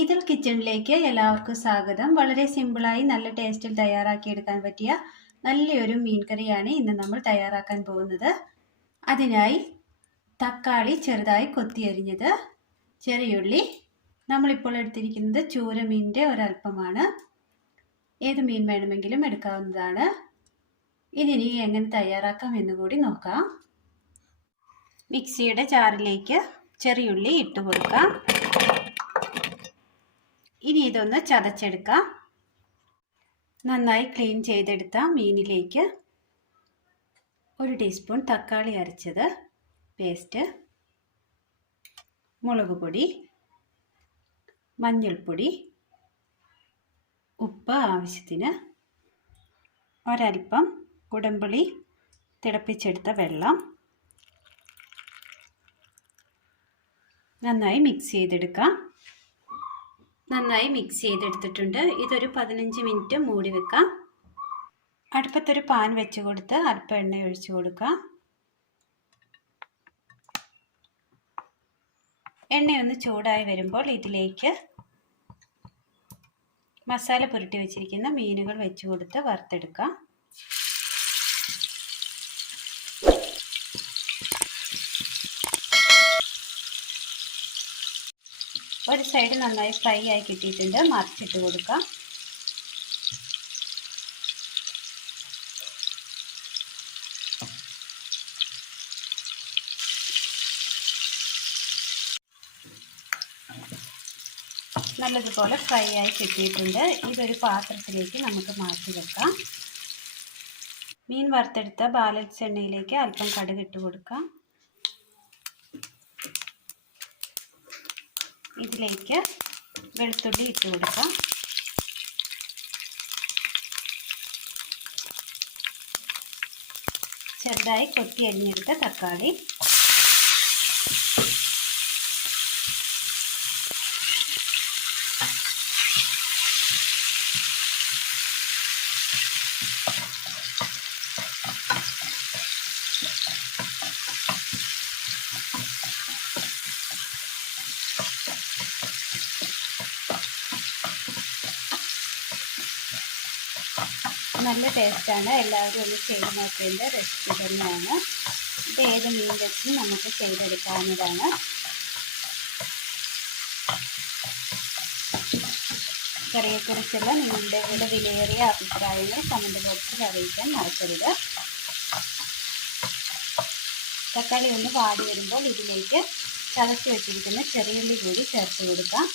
ഇതിൽ കിച്ചണിലേക്ക് എല്ലാവർക്കും സ്വാഗതം. വളരെ സിമ്പിളായി നല്ല ടേസ്റ്റിൽ തയ്യാറാക്കിയെടുക്കാൻ പറ്റിയ നല്ലൊരു മീൻ കറിയാണ് ഇന്ന് നമ്മൾ തയ്യാറാക്കാൻ പോകുന്നത്. അതിനായി തക്കാളി ചെറുതായി കൊത്തിയരിഞ്ഞത്. ചെറിയുള്ളി നമ്മളിപ്പോൾ എടുത്തിരിക്കുന്നത് ചൂര മീനിന്റെ ഒരല്പമാണ് ഏത് മീൻ വേണമെങ്കിലും എടുക്കാവുന്നതാണ്. ഇതിനി എങ്ങനെ തയ്യാറാക്കാം എന്ന് കൂടി നോക്കാം. മിക്സിയുടെ ചാറിലേക്ക് ചെറിയുള്ളി ഇട്ട് കൊടുക്കാം. ഇനി ഇതൊന്ന് ചതച്ചെടുക്കാം. നന്നായി ക്ലീൻ ചെയ്തെടുത്ത മീനിലേക്ക് ഒരു ടീസ്പൂൺ തക്കാളി അരച്ചത് പേസ്റ്റ് മുളക് പൊടി മഞ്ഞൾപ്പൊടി ഉപ്പ് ആവശ്യത്തിന് ഒരൽപ്പം കുടമ്പുളി തിളപ്പിച്ചെടുത്ത വെള്ളം നന്നായി മിക്സ് ചെയ്തെടുക്കാം. നന്നായി മിക്സ് ചെയ്തെടുത്തിട്ടുണ്ട്. ഇതൊരു പതിനഞ്ച് മിനിറ്റ് മൂടി വെക്കാം. അടുപ്പത്തൊരു പാൻ വെച്ച് കൊടുത്ത് അല്പം എണ്ണ ഒഴിച്ചു കൊടുക്കാം. എണ്ണയൊന്ന് ചൂടായി വരുമ്പോൾ ഇതിലേക്ക് മസാല പുരട്ടി വെച്ചിരിക്കുന്ന മീനുകൾ വെച്ച് കൊടുത്ത് വറുത്തെടുക്കാം. ഒരു സൈഡ് നന്നായി ഫ്രൈ ആയി കിട്ടിയിട്ടുണ്ട്. മറിച്ചിട്ട് കൊടുക്കാം. നല്ലതുപോലെ ഫ്രൈ ആയി കിട്ടിയിട്ടുണ്ട്. ഇതൊരു പാത്രത്തിലേക്ക് നമുക്ക് മാറ്റി വെക്കാം. മീൻ വറുത്തെടുത്ത ബാലൻസ് എണ്ണയിലേക്ക് അല്പം കടുക് ഇട്ട് കൊടുക്കാം. ഇതിലേക്ക് വെളുത്തുള്ളി ഇട്ട് കൊടുക്കാം. ചെറുതായി കൊത്തി അരിഞ്ഞെടുത്ത തക്കാളി. നല്ല ടേസ്റ്റാണ്. എല്ലാവരും ഒന്ന് ചെയ്ത് നോക്കേണ്ട റെസിപ്പി തന്നെയാണ്. ഇത് ഏത് മീൻ വെച്ചും നമുക്ക് ചെയ്തെടുക്കാവുന്നതാണ്. കറിയെക്കുറിച്ചുള്ള നിങ്ങളുടെ കൂടെ വിലയേറിയ അഭിപ്രായങ്ങൾ കമന്റ് ബോക്സിൽ അറിയിക്കാൻ മറക്കരുത്. തക്കാളി ഒന്ന് വാടി വരുമ്പോൾ ഇതിലേക്ക് ചതച്ച് വെച്ചിരിക്കുന്ന ചെറിയുള്ളി കൂടി ചേർത്ത് കൊടുക്കാം.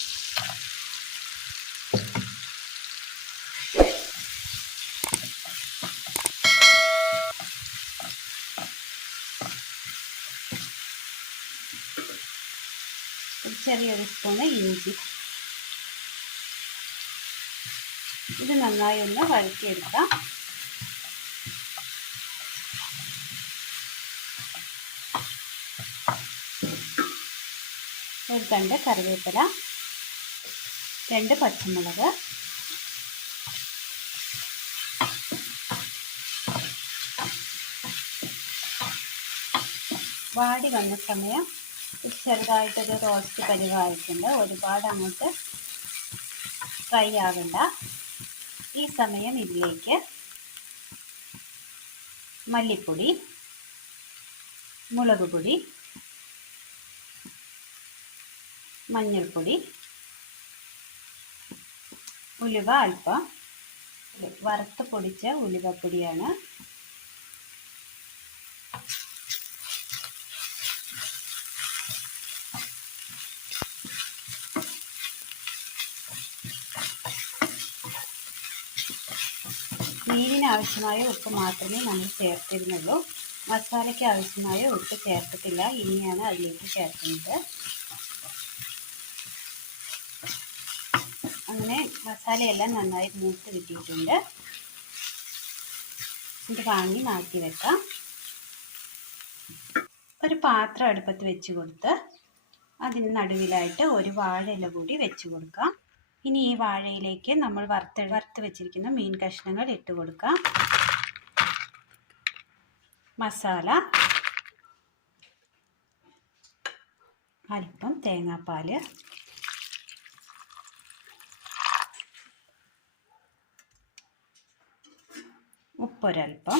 ചെറിയൊരു സ്പൂണ് ഇഞ്ചി. ഇത് നന്നായി ഒന്ന് വഴറ്റിയെടുക്കാം. ഒരു തണ്ട് കറിവേപ്പില രണ്ട് പച്ചമുളക് വാടി വന്ന സമയം ചെറുതായിട്ടൊരു റോസ്റ്റ് പരിവായിട്ടുണ്ട്. ഒരുപാട് അങ്ങോട്ട് ഫ്രൈ ആകണ്ട ഈ സമയം ഇതിലേക്ക് മല്ലിപ്പൊടി മുളക് പൊടി മഞ്ഞൾപ്പൊടി ഉലുവ അല്പം വറുത്ത് പൊടിച്ച ഉലുവപ്പൊടിയാണ് മീനിന് ആവശ്യമായ ഉപ്പ് മാത്രമേ നമ്മൾ ചേർത്തിരുന്നുള്ളൂ. മസാലയ്ക്ക് ആവശ്യമായ ഉപ്പ് ചേർത്തിട്ടില്ല. ഇനിയാണ് അതിലേക്ക് ചേർക്കുന്നത്. അങ്ങനെ മസാലയെല്ലാം നന്നായി മൂത്ത് കിട്ടിയിട്ടുണ്ട്. ഇത് വാങ്ങി മാറ്റി വെക്കാം. ഒരു പാത്രം അടുപ്പത്ത് വെച്ച് കൊടുത്ത് അതിന് നടുവിലായിട്ട് ഒരു വാഴയില കൂടി വെച്ച് കൊടുക്കാം. ഇനി ഈ വാഴയിലേക്ക് നമ്മൾ വറുത്ത് വറുത്ത് വെച്ചിരിക്കുന്ന മീൻ കഷ്ണങ്ങൾ ഇട്ട് കൊടുക്കാം. മസാല. അല്പം തേങ്ങാപ്പാൽ ഉപ്പൊരൽപ്പം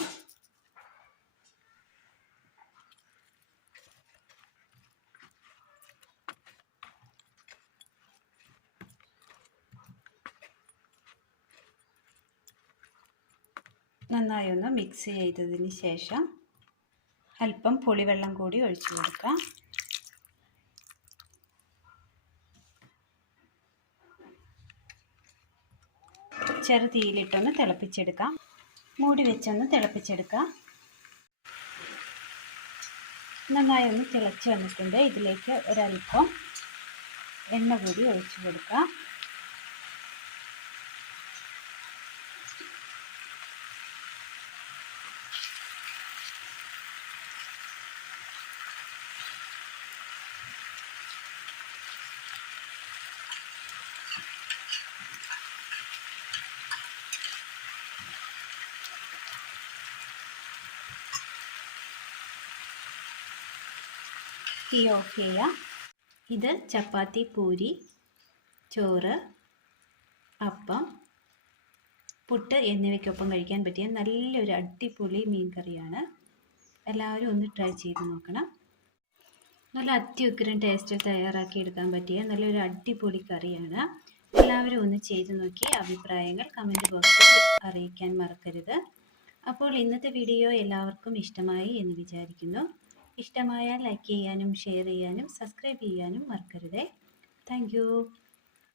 നന്നായി ഒന്ന് മിക്സ് ചെയ്തതിന് ശേഷം അല്പം പുളിവെള്ളം കൂടി ഒഴിച്ചു കൊടുക്കാം. ചെറു തീയിലിട്ടൊന്ന് തിളപ്പിച്ചെടുക്കാം. മൂടി വെച്ചൊന്ന് തിളപ്പിച്ചെടുക്കാം. നന്നായി ഒന്ന് തിളച്ച് വന്നിട്ടുണ്ട്. ഇതിലേക്ക് ഒരല്പം എണ്ണ കൂടി ഒഴിച്ചു കൊടുക്കാം. തീ ഓഫ് ചെയ്യാം ഇത് ചപ്പാത്തി പൂരി ചോറ് അപ്പം പുട്ട് എന്നിവയ്ക്കൊപ്പം കഴിക്കാൻ പറ്റിയ നല്ലൊരു അടിപൊളി മീൻ കറിയാണ്. എല്ലാവരും ഒന്ന് ട്രൈ ചെയ്ത് നോക്കണം. നല്ല അത്യുഗ്രൻ ടേസ്റ്റ് തയ്യാറാക്കി എടുക്കാൻ പറ്റിയ നല്ലൊരു അടിപൊളി കറിയാണ്. എല്ലാവരും ഒന്ന് ചെയ്ത് നോക്കി അഭിപ്രായങ്ങൾ കമന്റ് ബോക്സിൽ അറിയിക്കാൻ മറക്കരുത്. അപ്പോൾ ഇന്നത്തെ വീഡിയോ എല്ലാവർക്കും ഇഷ്ടമായി എന്ന് വിചാരിക്കുന്നു. ഇഷ്ടമായാൽ ലൈക്ക് ചെയ്യാനും ഷെയർ ചെയ്യാനും സബ്സ്ക്രൈബ് ചെയ്യാനും മറക്കരുതേ. താങ്ക്